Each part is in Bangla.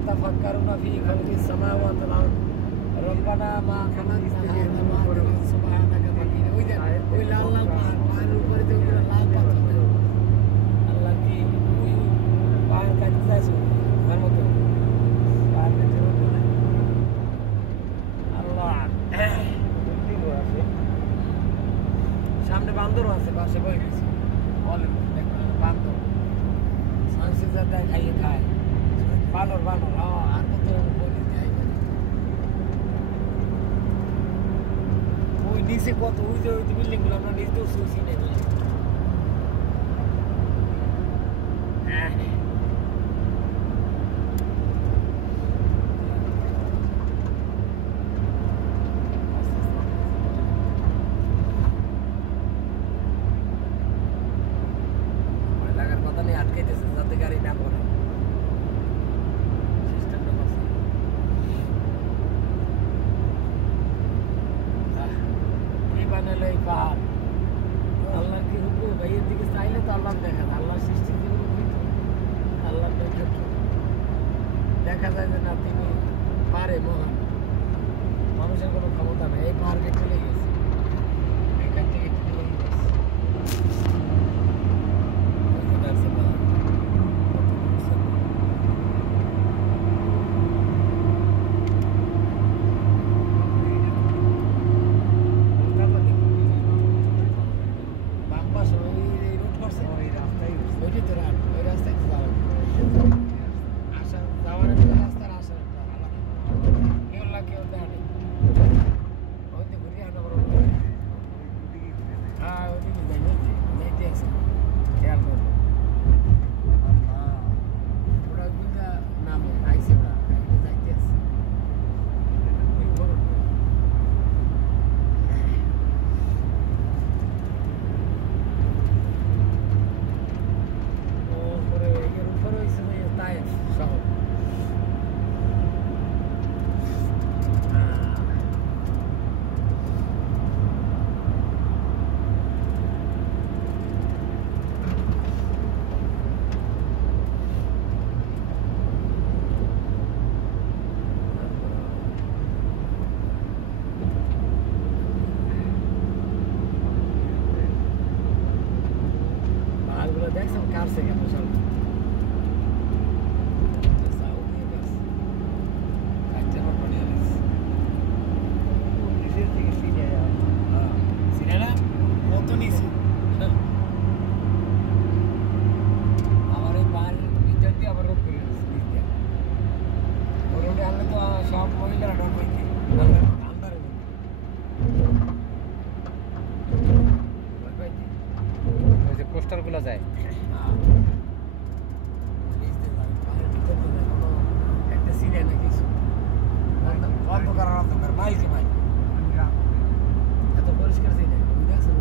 يتفكرون في خلق السماوات والأرض ربنا ما خلقت هذا باطلا سبحانك فقنا وإلى الله পাহাড়ের উপরে তো ওগুলো লাল পাথর আল্লাহ কি ওই পাহাড় কাটতে আছে তার মতো পাহাড় কাটতে হবে আল্লাহ সামনে বান্দরও আছে পাশে বই গেছে বলেন দেখবেন বান্দর সাংসে যাতে খাইয়ে খায় বানর বানর আর কত বলি যায় ওই নিচে কত ওই যে ওই বিল্ডিং গুলো আমরা নিচ তো শুনছি না লাগার কথা নেই আটকাইতেছে যাতে গাড়ি না পড়ে পাহাড় আল্লাহর কি হুকুম ভাইয়ের দিকে চাইলে তো আল্লাহ দেখা যায় আল্লাহর সৃষ্টি আল্লাহ দেখা যায় যে না তিনি পারে মহান মানুষের কোনো ক্ষমতা নেই এই পাহাড়কে চলে গেছে এখান থেকে চলে গেছে দেখছেন কার থেকে মশাল কত নিচে আবার ওই পাহাড়ের ভিতর দিয়ে আবার রোড করে রোডে আনলে তো সব মহিলারা ডর পাইতে আন্দারে পোস্টার গুলো যায় একটা সিরিয়া না কিছু অল্প করার অন্ধকার মাইলকে মাইল এত পরিষ্কার সিরিয়া দেখছেন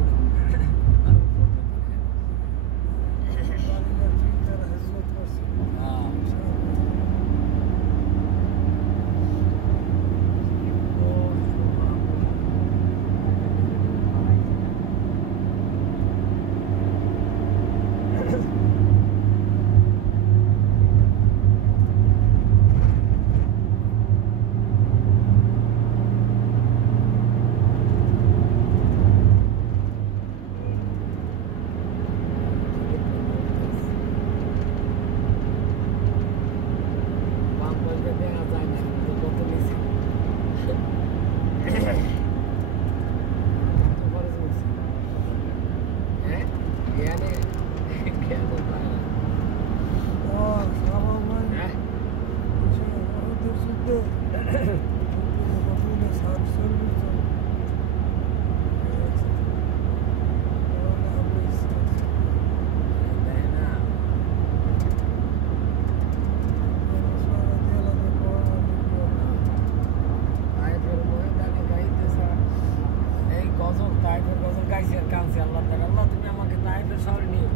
গাইছি আর কাঁদছি আল্লাহ তাআলা, আল্লাহ তুমি আমাকে তাইফের শহরে নিও।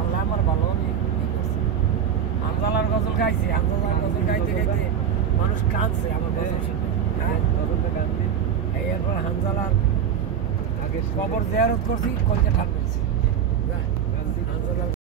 আল্লাহ আমার ভালো করছে। হানজালার গজল গাইছি, হানজালার গজল গাইতে গাইতে মানুষ কাঁদছে আমার গজল শুনে। হ্যাঁ, এরপর হানজালার কবর জিয়ারত করছি, কলজা ঠান্ডা হয়েছে। হানজালার